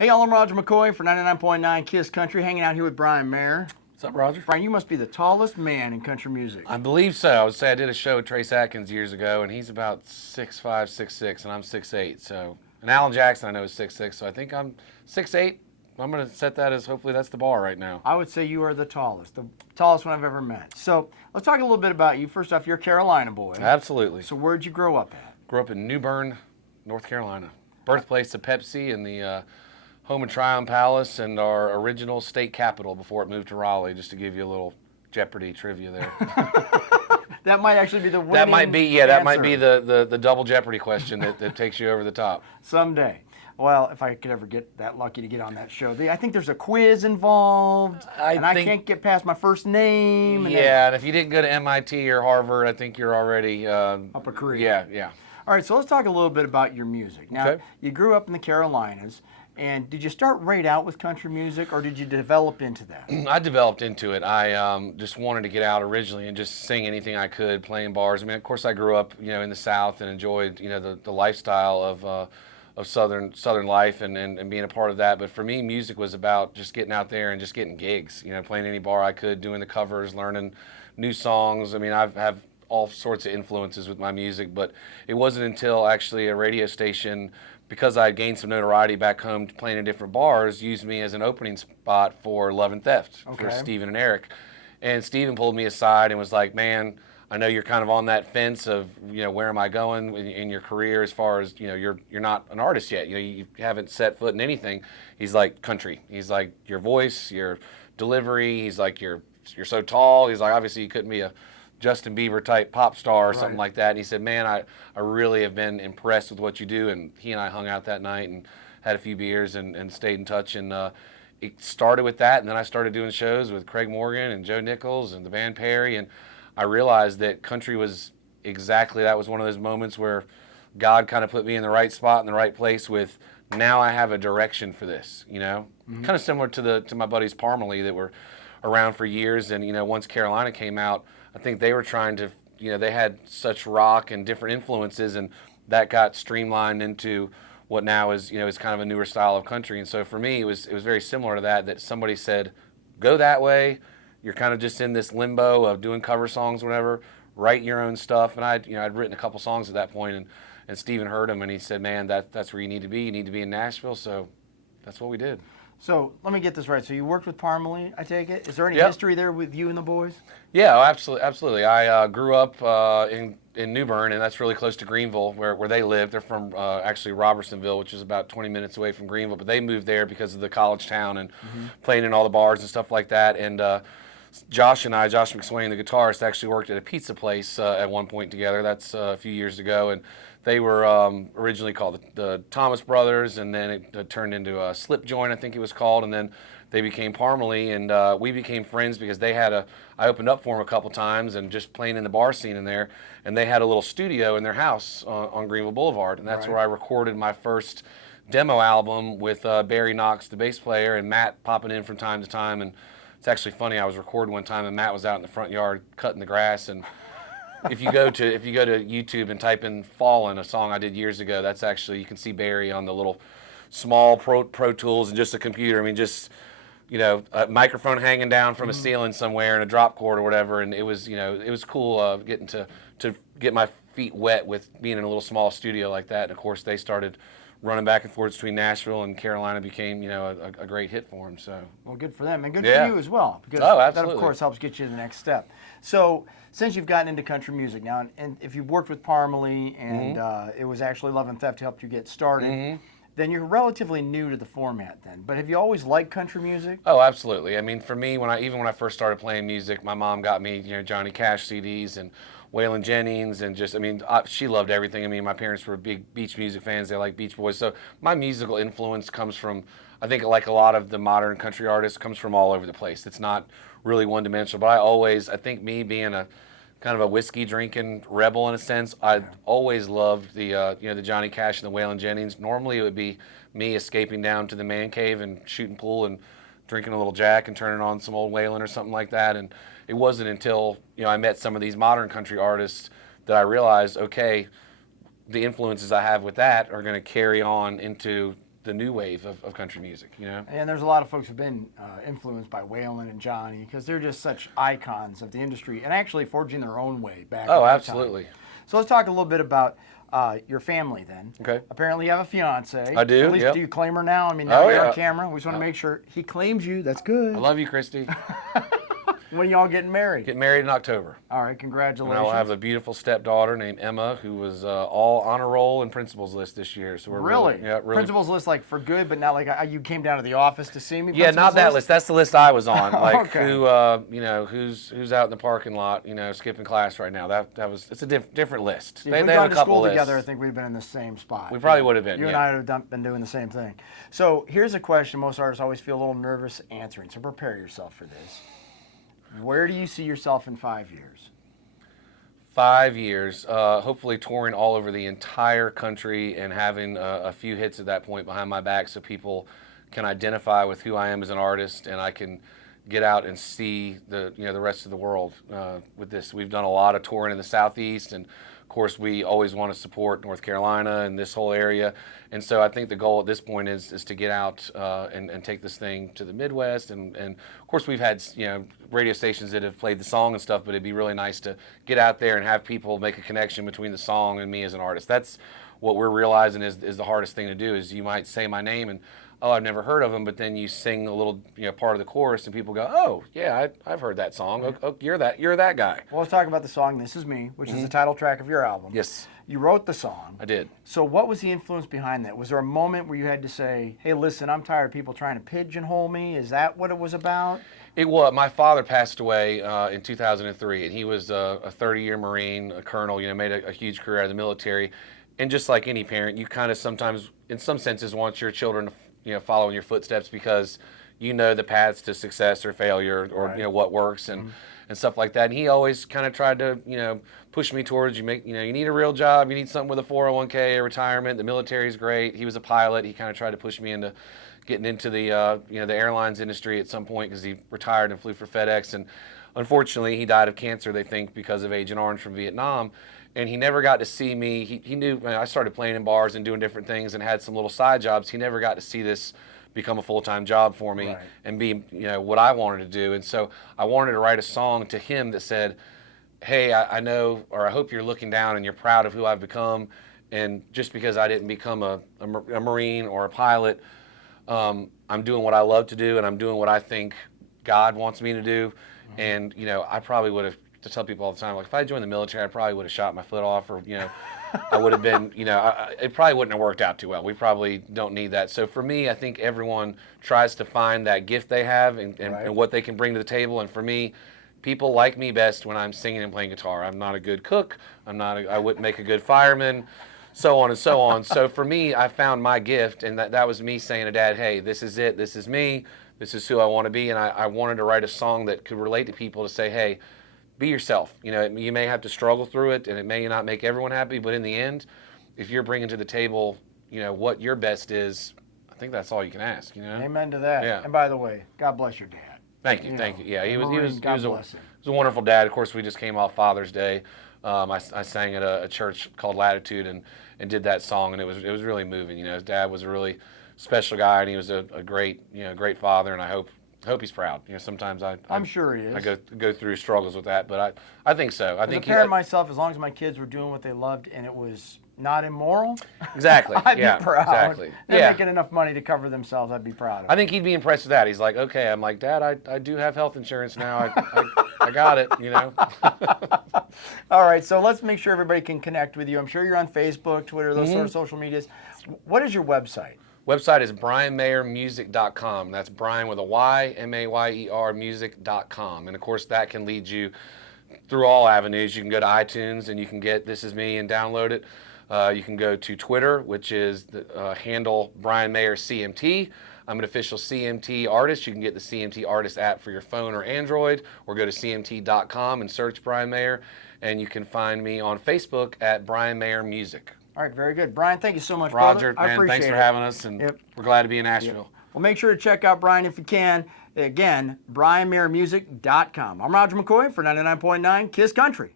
Hey, y'all, I'm Roger McCoy for 99.9 KISS Country, hanging out here with Bryan Mayer. What's up, Roger? Bryan, you must be the tallest man in country music. I believe so. I would say I did a show with Trace Atkins years ago, and he's about 6'5", 6'6", and I'm 6'8". So, and Alan Jackson I know is 6'6", so I think I'm 6'8". I'm going to set that as hopefully that's the bar right now. I would say you are the tallest one I've ever met. So let's talk a little bit about you. First off, you're a Carolina boy. Absolutely. So where'd you grow up at? Grew up in New Bern, North Carolina. Birthplace of Pepsi and the home of Tryon Palace and our original state capital before it moved to Raleigh, just to give you a little Jeopardy trivia there. That might actually be the winning That might be, yeah, that might be answer. the double Jeopardy question that takes you over the top. Someday. Well, if I could ever get that lucky to get on that show. I think there's a quiz involved, I can't get past my first name. Yeah, and if you didn't go to MIT or Harvard, I think you're already... up a career. Yeah. All right, so let's talk a little bit about your music. Now, Okay. You grew up in the Carolinas, and did you start right out with country music, or did you develop into that? I developed into it. I just wanted to get out originally and just sing anything I could, playing bars. I mean, of course, I grew up, in the South and enjoyed, the lifestyle of Southern life and being a part of that. But for me, music was about just getting out there and just getting gigs, playing any bar I could, doing the covers, learning new songs. I mean, have all sorts of influences with my music, but it wasn't until actually a radio station, because I had gained some notoriety back home playing in different bars, used me as an opening spot for Love and Theft for Stephen and Eric. And Stephen pulled me aside and was like, man, I know you're kind of on that fence of, where am I going in your career as far as, you're not an artist yet. You haven't set foot in anything. He's like, country. He's like, your voice, your delivery. He's like, you're so tall. He's like, obviously you couldn't be a Justin Bieber type pop star or something like that. And he said, man, I really have been impressed with what you do. And he and I hung out that night and had a few beers and stayed in touch. And it started with that. And then I started doing shows with Craig Morgan and Joe Nichols and the band Perry. And I realized that country was that was one of those moments where God kind of put me in the right spot in the right place with, now I have a direction for this, Kind of similar to my buddies Parmelee that were around for years. And, once Carolina came out, I think they were trying to, they had such rock and different influences, and that got streamlined into what now is, is kind of a newer style of country. And so for me, it was very similar to that somebody said, go that way. You're kind of just in this limbo of doing cover songs, whatever, write your own stuff. And I'd written a couple songs at that point, and Stephen heard them, and he said, man, that's where you need to be. You need to be in Nashville. So that's what we did. So let me get this right. So you worked with Parmelee, I take it? Is there any history there with you and the boys? Yeah, absolutely. I grew up in New Bern, and that's really close to Greenville, where they live. They're from actually Robertsonville, which is about 20 minutes away from Greenville, but they moved there because of the college town and playing in all the bars and stuff like that. And Josh McCoy, the guitarist, actually worked at a pizza place at one point together. That's a few years ago, and they were originally called the Thomas Brothers, and then it turned into a Slip Joint, I think it was called, and then they became Parmelee, and we became friends because I opened up for them a couple times and just playing in the bar scene in there, and they had a little studio in their house on Greenville Boulevard, and that's where I recorded my first demo album with Barry Knox, the bass player, and Matt popping in from time to time. And it's actually funny, I was recording one time and Matt was out in the front yard cutting the grass, and if you go to YouTube and type in Fallen, a song I did years ago, that's actually, you can see Barry on the little small Pro Tools and just a computer. I mean, just, a microphone hanging down from a ceiling somewhere and a drop chord or whatever. And it was, it was cool getting to get my feet wet with being in a little small studio like that. And of course, they started running back and forth between Nashville and Carolina, became, a great hit for them. So, well, good for them, and good for you as well, because that of course helps get you to the next step. So since you've gotten into country music now, and if you've worked with Parmelee and it was actually Love and Theft helped you get started, then you're relatively new to the format then. But have you always liked country music? Oh, absolutely. I mean, for me, when I first started playing music, my mom got me, Johnny Cash CDs and Waylon Jennings, and just, she loved everything. I mean, my parents were big beach music fans. They like Beach Boys. So my musical influence comes from, I think like a lot of the modern country artists, comes from all over the place. It's not really one-dimensional. But I think me being a kind of a whiskey drinking rebel in a sense, I always loved the the Johnny Cash and the Waylon Jennings. Normally it would be me escaping down to the man cave and shooting pool and drinking a little Jack and turning on some old Waylon or something like that. And it wasn't until I met some of these modern country artists that I realized, okay, the influences I have with that are going to carry on into the new wave of country music, you know. And there's a lot of folks who've been influenced by Waylon and Johnny because they're just such icons of the industry and actually forging their own way back. Oh, absolutely. So let's talk a little bit about your family then. Okay. Apparently you have a fiance. I do. At least yep. Do you claim her now? I mean, now you're yeah. on camera. We just want to make sure he claims you. That's good. I love you, Christy. When are y'all getting married? Getting married in October. All right, congratulations. And I will have a beautiful stepdaughter named Emma, who was all honor roll and principals list this year. So we're really? Yeah, really. Principals list like for good, but not like you came down to the office to see me? Yeah, not that list. That's the list I was on. Like okay. who, you know, who's out in the parking lot, you know, skipping class right now. It's a different list. See, if we'd gone to school together, I think we'd have been in the same spot. We probably would have been. You and I would have been doing the same thing. So here's a question most artists always feel a little nervous answering. So prepare yourself for this. Where do you see yourself in 5 years? 5 years, hopefully touring all over the entire country and having a few hits at that point behind my back so people can identify with who I am as an artist and I can get out and see the rest of the world with this. We've done a lot of touring in the Southeast, and of course we always want to support North Carolina and this whole area. And so I think the goal at this point is to get out and take this thing to the Midwest. And of course we've had radio stations that have played the song and stuff, but it'd be really nice to get out there and have people make a connection between the song and me as an artist. That's what we're realizing is the hardest thing to do. Is you might say my name and oh, I've never heard of them, but then you sing a little part of the chorus and people go, oh yeah, I've heard that song. Oh, you're that guy. Well, let's talk about the song This Is Me, which is the title track of your album. Yes. You wrote the song. I did. So what was the influence behind that? Was there a moment where you had to say, hey, listen, I'm tired of people trying to pigeonhole me? Is that what it was about? It was. My father passed away in 2003, and he was a 30-year Marine, a colonel, made a huge career out of the military. And just like any parent, you kind of sometimes, in some senses, want your children to follow in your footsteps because you know the paths to success or failure or right. What works and stuff like that. And he always kind of tried to push me towards you need a real job, you need something with a 401k, a retirement. The military's great. He was a pilot. He kind of tried to push me into getting into the the airlines industry at some point because he retired and flew for FedEx. And unfortunately, he died of cancer, they think, because of Agent Orange from Vietnam. And he never got to see me. He knew I started playing in bars and doing different things and had some little side jobs. He never got to see this become a full-time job for me and be what I wanted to do. And so I wanted to write a song to him that said, hey, I know, or I hope you're looking down and you're proud of who I've become. And just because I didn't become a Marine or a pilot, I'm doing what I love to do and I'm doing what I think God wants me to do. And I probably would have, to tell people all the time, like if I joined the military, I probably would have shot my foot off, or I would have been, it probably wouldn't have worked out too well. We probably don't need that. So for me, I think everyone tries to find that gift they have and what they can bring to the table. And for me, people like me best when I'm singing and playing guitar. I'm not a good cook. I wouldn't make a good fireman, so on and so on. So for me, I found my gift, and that was me saying to Dad, hey, this is it. This is me. This is who I want to be. And I wanted to write a song that could relate to people to say, hey, be yourself. You may have to struggle through it, and it may not make everyone happy, but in the end, if you're bringing to the table, what your best is, I think that's all you can ask. Amen to that. Yeah. And by the way, God bless your dad. Thank you. Yeah, he was a wonderful dad. Of course, we just came off Father's Day. I sang at a church called Latitude and did that song, and it was really moving. His dad was a really special guy, and he was a great father, and I hope he's proud. Sometimes I'm sure he is. I go through struggles with that, but I think so. I think as a parent myself, as long as my kids were doing what they loved and it was not immoral, exactly. I'd be proud. Exactly. They're making enough money to cover themselves. I'd be proud of them. I think he'd be impressed with that. He's like, okay. I'm like, Dad, I do have health insurance now. I got it. All right. So let's make sure everybody can connect with you. I'm sure you're on Facebook, Twitter, those sort of social medias. What is your website? Website is bryanmayermusic.com. That's Bryan with a Y, M-A-Y-E-R, music.com. And of course, that can lead you through all avenues. You can go to iTunes and you can get This Is Me and download it. You can go to Twitter, which is the handle Bryan Mayer CMT. I'm an official CMT artist. You can get the CMT Artist app for your phone or Android, or go to cmt.com and search Bryan Mayer. And you can find me on Facebook at Bryan Mayer Music. All right, very good. Bryan, thank you so much, Roger, brother. man, thanks for having us, and we're glad to be in Nashville. Well, make sure to check out Bryan if you can. Again, bryanmayermusic.com. I'm Roger McCoy for 99.9 KISS Country.